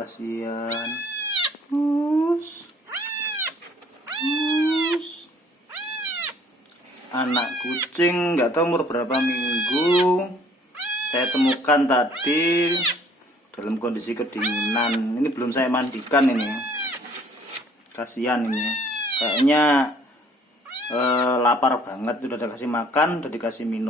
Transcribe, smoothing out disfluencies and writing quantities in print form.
kasihan. Hus. Hus. Anak kucing nggak tahu umur berapa minggu. Saya temukan tadi dalam kondisi kedinginan. Ini belum saya mandikan ini. Kasihan ini. Kayaknya lapar banget, udah dikasih makan, udah dikasih minum.